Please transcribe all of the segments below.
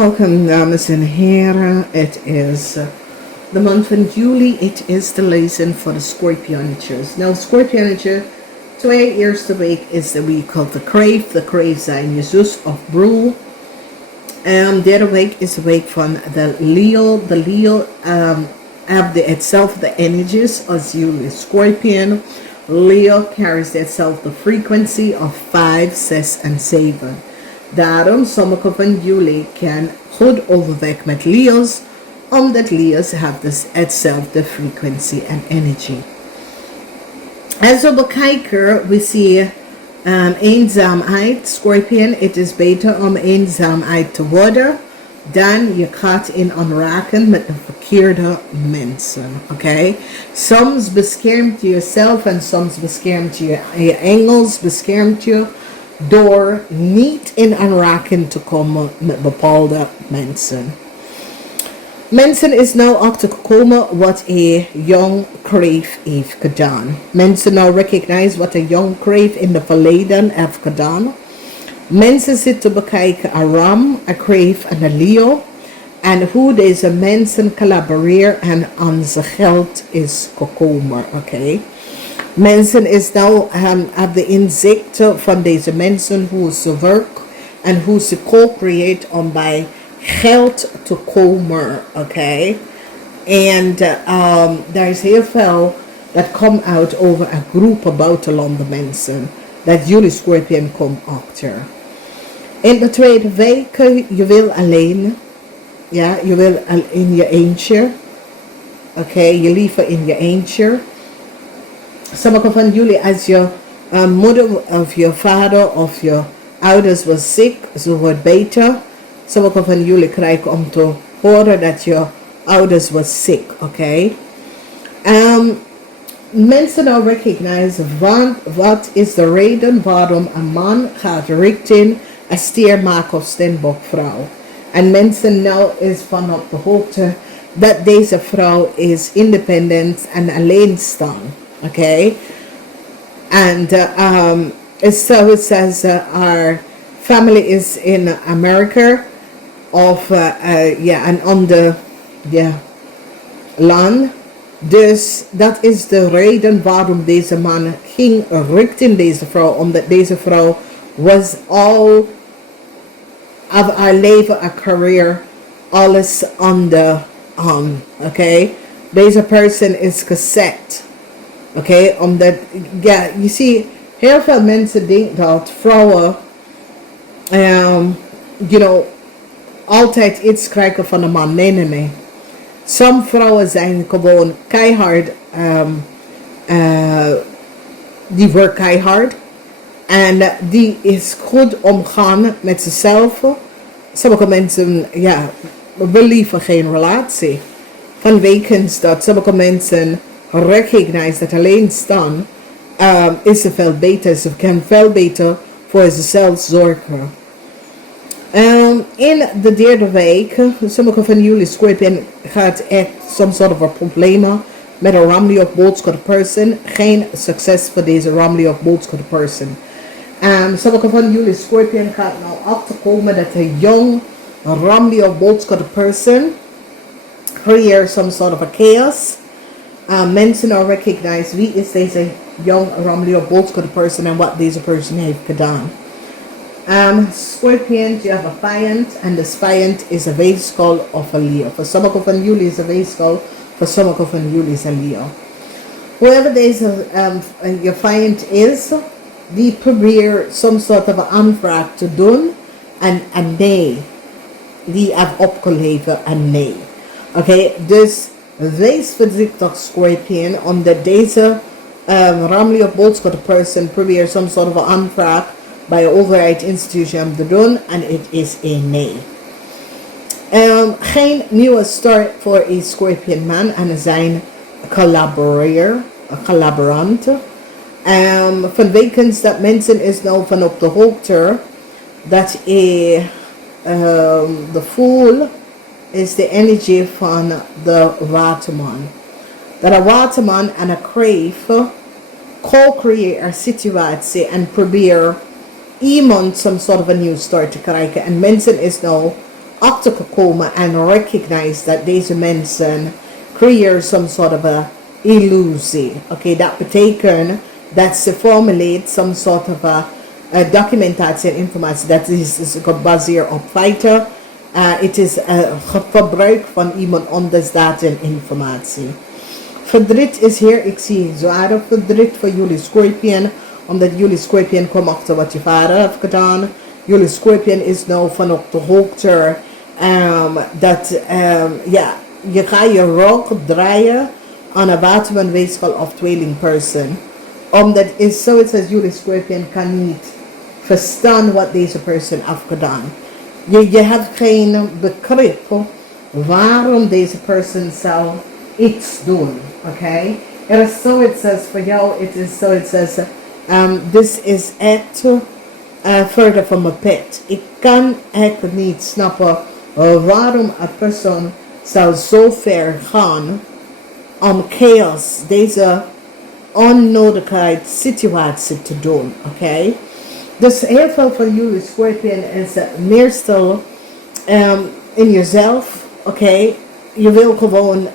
Welcome, dames en heren. Het is de maand van juli. Het is de lezing voor de Scorpionnetjes. Nou, Scorpionnetje, twee eerste week is de week of the crave. De crave zijn je zus of broer. Derde week is de week van de Leo. De Leo have hetzelfde energies als jullie Scorpion. Leo carries hetzelfde frequency of 5, 6 en 7. Daarom, sommige van jullie kan goed overweg met Leo's, omdat Leo's have dus hetzelfde frequency en energy. Als we bekijken, we zien eenzaamheid. Scorpion, het is beter om eenzaamheid te worden dan je gaat in aanraken met de verkeerde mensen. Oké? Soms beschermt je jezelf en soms beschermt je engels, beschermt je door niet in aanraking te komen met bepaalde mensen. Mensen is nou achtergekomen wat een young crave heeft gedaan. Mensen nou recognize wat een young crave in het verleden heeft gedaan. Mensen zitten bekijken een ram, een crave en een leo. En hoe deze mensen collaboreren en aan zijn geld is gekomen. Oké? Mensen is nou hebben de inzichten van deze mensen hoe ze werken en hoe ze co-create om bij geld te komen. Oké? En daar is heel veel dat komt uit over een groep buitenlandse mensen. Dat jullie Scorpion komt achter. In de tweede week, je wil alleen. Ja, je wil in je eentje. Oké, je liever in je eentje. Sommige van jullie, als je moeder of je vader of je ouders was ziek, ze wordt beter. Sommige van jullie krijgen om te horen dat je ouders was ziek, oké? Mensen nou recognize wat is de reden waarom een man gaat richting een stiermaker of steenbokvrouw. En mensen nou is van op de hoogte dat deze vrouw is independent en alleenstaand. Okay, and so it says our family is in America of and on the land. Dus dat is de reden waarom deze man ging richting deze vrouw, omdat deze vrouw was all of haar leven, haar career, alles on the okay. Deze person is gezet. Oké, omdat, ja, je ziet, heel veel mensen denken dat vrouwen, altijd iets krijgen van een man. Nee. Sommige vrouwen zijn gewoon keihard, die werken keihard. En die is goed omgaan met zichzelf. Sommige mensen, willen liever geen relatie. Vanwege dat sommige mensen recognize dat alleen staan is ze veel beter. Ze kan veel beter voor zichzelf zorgen. In de derde week, sommige van jullie Scorpion gaat echt some sort of problemen met een Ramley of boodschap person. Geen succes voor deze Ramley of boodschap person. Sommige van jullie Scorpion gaat nou achterkomen dat een young Ramley of boodschap person creëert some sort of a chaos. Mensen nou recognize wie is deze young Ramley of boodschap person en wat deze person heeft gedaan. Scorpions, you have a vijand and this vijand is a weeskal of a Leo. For sommige van jullie is a weeskal, for sommige van jullie is a Leo. Whoever deze je vijand is, die probeert some sort of aanvraag te doen en nee. Die heeft opgeleverd en nee. Oké, dus wees voorzichtig Scorpion, omdat deze Ramley of boodschap person probeert some sort of aanvraag bij een overheid institutie om te doen en het is een nee. Geen nieuwe start voor een Scorpion man en zijn collaborant. Vanwege dat mensen is nou van op de hoogte dat de voel is de energie van de waterman. Dat een waterman en een crave co-creëren een situatie en proberen iemand some sort of a new start te krijgen. En mensen is nou achter gekomen en recognize dat deze mensen creëren some sort of a illusie. Oké, dat betekent dat ze formuleert some sort of a documentatie en informatie dat is gebaseerd op feiten. Het is gebruik van iemand anders data en informatie. Verdriet is hier, ik zie zware verdriet voor jullie Scorpion, omdat jullie Scorpion komt achter wat je vader heeft gedaan. Jullie Scorpion is nou van op de hoogte dat je gaat je rug draaien aan een watermanweeskal of tweelingperson. Omdat is zoiets als jullie Scorpion kan niet verstaan wat deze persoon heeft gedaan. Je hebt geen begrip waarom deze persoon zou iets doen. Oké? Er is zoiets als voor jou, het is zoiets als this is echt verder van mijn pet. Ik kan echt niet snappen waarom een persoon zou zo ver gaan om chaos, deze onnodigheid situatie te doen. Oké? Dus heel veel van jullie Scorpion is meestal in jezelf. Oké? Je wil gewoon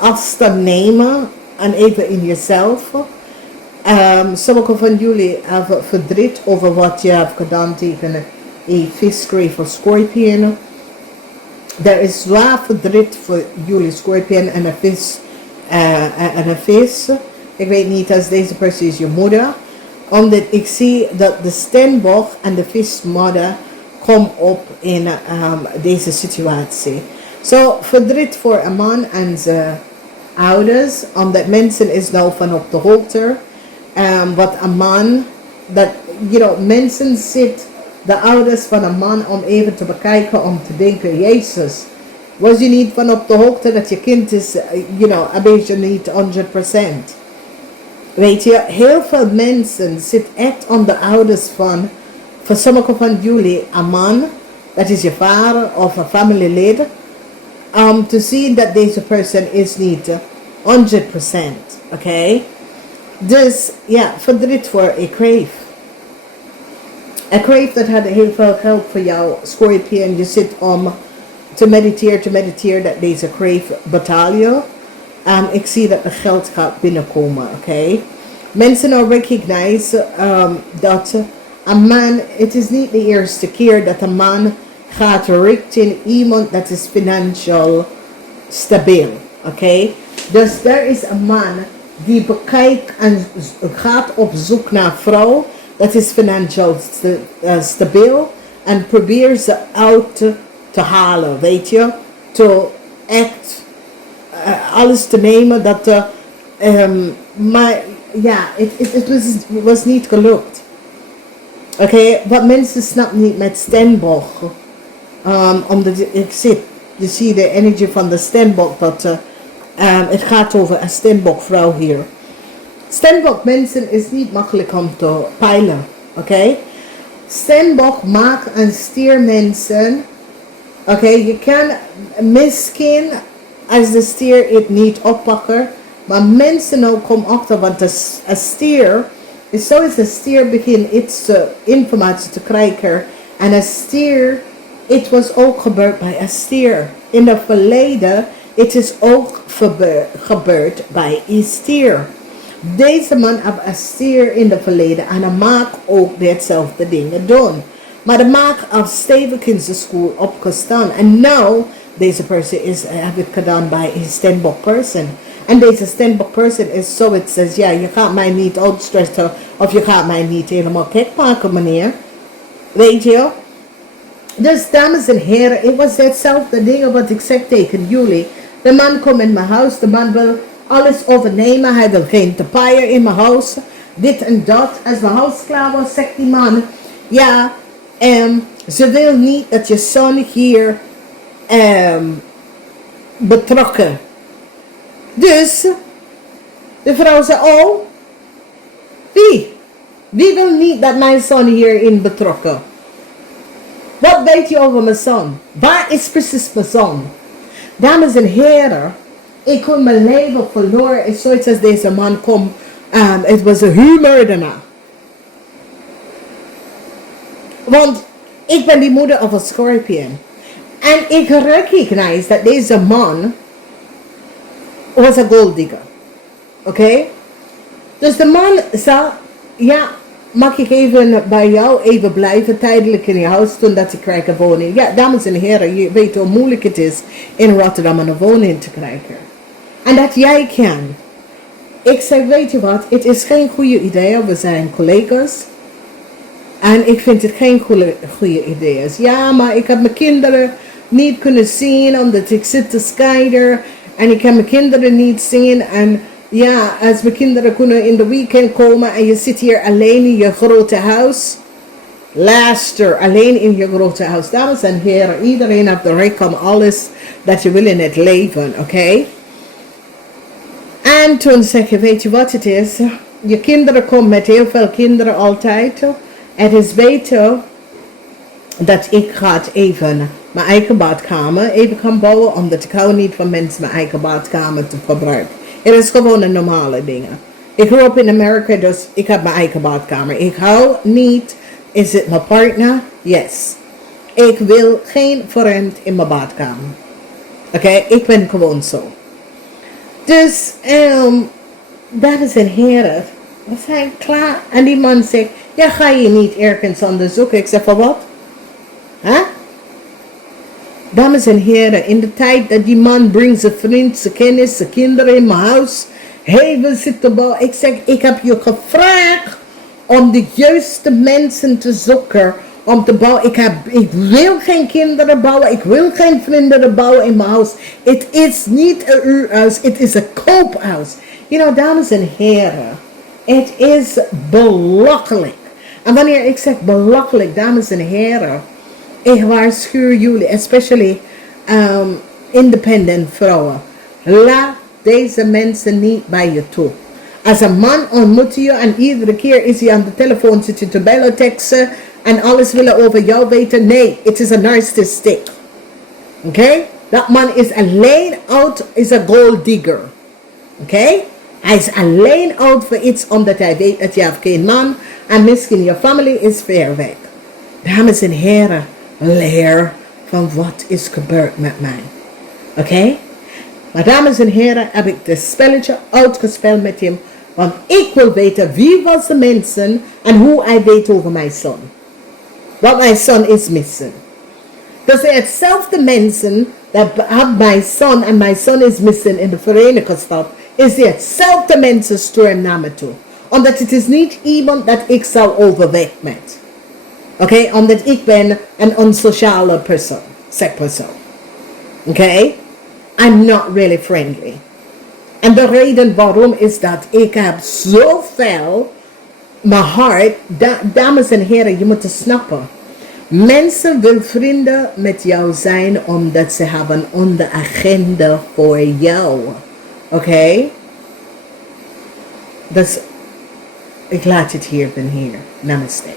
afstand nemen en even in jezelf. Sommige van jullie hebben verdriet over wat je hebt gedaan tegen een visgrave of Scorpion. Er is zwaar verdriet voor jullie Scorpion en een vis. Ik weet niet als deze persoon is je moeder. Omdat ik zie dat de steenbok en de vismoeder komen op in deze situatie. Zo verdriet voor een man en zijn ouders. Omdat mensen is nou van op de hoogte. Wat een man, dat, mensen zit de ouders van een man om even te bekijken, om te denken, Jezus, was je niet van op de hoogte dat je kind is, een beetje niet 100%. Weet je, heel veel mensen zitten echt aan de ouders van, voor sommige van jullie, een man, dat is je vader of een familielid, om te zien dat deze persoon is niet 100%. Oké? Dus ja, verdriet voor een crave. Een crave dat had heel veel geld voor jou, Scorpion. Je zit om te mediteren dat deze crave betaal je. Ik zie dat er geld gaat binnenkomen, oké? Mensen al recognize dat een man, het is niet de eerste keer dat een man gaat richting iemand dat is financieel stabiel, oké? Dus er is een man die bekijkt en gaat op zoek naar een vrouw dat is financieel stabiel en probeert ze uit te halen, weet je? Te echt alles te nemen dat maar ja, het was niet gelukt. Oké, wat mensen snappen niet met steenbok, omdat je ziet de energie van de steenbok dat het gaat over een steenbokvrouw hier. Steenbok mensen is niet makkelijk om te peilen, oké? Steenbok maakt en stier mensen, oké? Je kan misschien als de stier het niet oppakken, maar mensen ook komen achter, want een stier is zoals een stier begint iets informatie te krijgen. En een stier, het was ook gebeurd bij een stier. In het verleden, het is ook gebeurd bij een stier. Deze man heeft een stier in het verleden en hij maakt ook hetzelfde dingen doen. Maar de maak heeft stevig in zijn school opgestaan. En nu, deze persoon heeft het gedaan bij een steenbok person. En deze steenbok person is zoiets als, ja, je gaat mij niet uitstressen of je gaat mij niet helemaal gek maken, meneer. Weet je? Dus, dames en heren, het was hetzelfde ding wat ik zeg tegen jullie. De man komt in mijn huis, de man wil alles overnemen, hij wil geen tapijt in mijn huis, dit en dat. Als mijn huis klaar was, zegt die man, ja, ze wil niet dat je zoon hier betrokken. Dus, de vrouw zei, oh, wie wil niet dat mijn zoon hierin betrokken? Wat weet je over mijn zoon? Waar is precies mijn zoon? Dames en heren, ik kon mijn leven verloren. En zoiets als deze man komt. Het was een huurmoordenaar. Want Ik ben die moeder of een Scorpion. En ik recognize dat deze man was een gold digger. Oké? Dus de man zei, ja, mag ik even bij jou even blijven tijdelijk in je huis toen dat ik krijg een woning. Ja, dames en heren, je weet hoe moeilijk het is in Rotterdam een woning te krijgen. En dat jij kan. Ik zeg, weet je wat, het is geen goede idee, we zijn collega's. En ik vind het geen goede idee. Ja, maar ik heb mijn kinderen niet kunnen zien omdat ik zit te scheiden. En ik kan mijn kinderen niet zien. En ja, als mijn kinderen kunnen in de weekend komen en je zit hier alleen in je grote huis. Luister, alleen in je grote huis. Dames en heren, iedereen heeft de recht om alles dat je wil in het leven, oké? En toen zeg je, weet je wat het is? Je kinderen komen met heel veel kinderen altijd. Het is beter dat ik ga even mijn eigen badkamer even gaan bouwen. Omdat ik hou niet van mensen mijn eigen badkamer te gebruiken. Het is gewoon een normale ding. Ik groei op in Amerika, dus ik heb mijn eigen badkamer. Ik hou niet, is het mijn partner? Yes. Ik wil geen vriend in mijn badkamer. Oké, ik ben gewoon zo. Dus, dames en heren, we zijn klaar. En die man zegt, ja, ga je niet ergens anders zoeken? Ik zeg, van wat? Huh? Dames en heren, in de tijd dat die man brengt zijn vriend, zijn kennis, zijn kinderen in mijn huis. Hey, we zitten bouwen. Ik zeg, ik heb je gevraagd om de juiste mensen te zoeken. Om te bouwen. Ik wil geen kinderen bouwen. Ik wil geen vrienden bouwen in mijn huis. Het is niet een huurhuis. Het is een koophuis. You know, dames en heren. Het is belachelijk. En wanneer ik zeg belachelijk, dames en heren. Ik waarschuw jullie, especially independent vrouwen. Laat deze mensen niet bij je toe. Als een man ontmoet je en iedere keer is hij aan de telefoon zit je te bellen, teksten en alles willen over jou weten. Nee, het is een narcissistic. Oké? Dat man is alleen out, is een gold digger. Oké? Hij is alleen out voor iets omdat hij weet dat je hebt geen man en misschien je familie is ver weg. Dames en heren, leer van wat is gebeurd met mij. Oké? Maar dames en heren, heb ik het spelletje uitgespeeld met hem. Want ik wil weten wie was de mensen en hoe hij weet over mijn zoon. Wat mijn zoon is missing. Dus hetzelfde mensen dat hebben mijn zoon en mijn zoon is missing in de Verenigde Staten. Is hetzelfde mensen sturen naar me toe. Omdat het is niet iemand dat ik zou overweg met. Oké, omdat ik ben een onsociale persoon. Persoon. Oké? I'm not really friendly. En de reden waarom is dat ik heb zoveel mijn hart. Dames en heren, je moet het snappen. Mensen willen vrienden met jou zijn omdat ze hebben een agenda voor jou. Oké? Dus ik laat het hier. Namaste.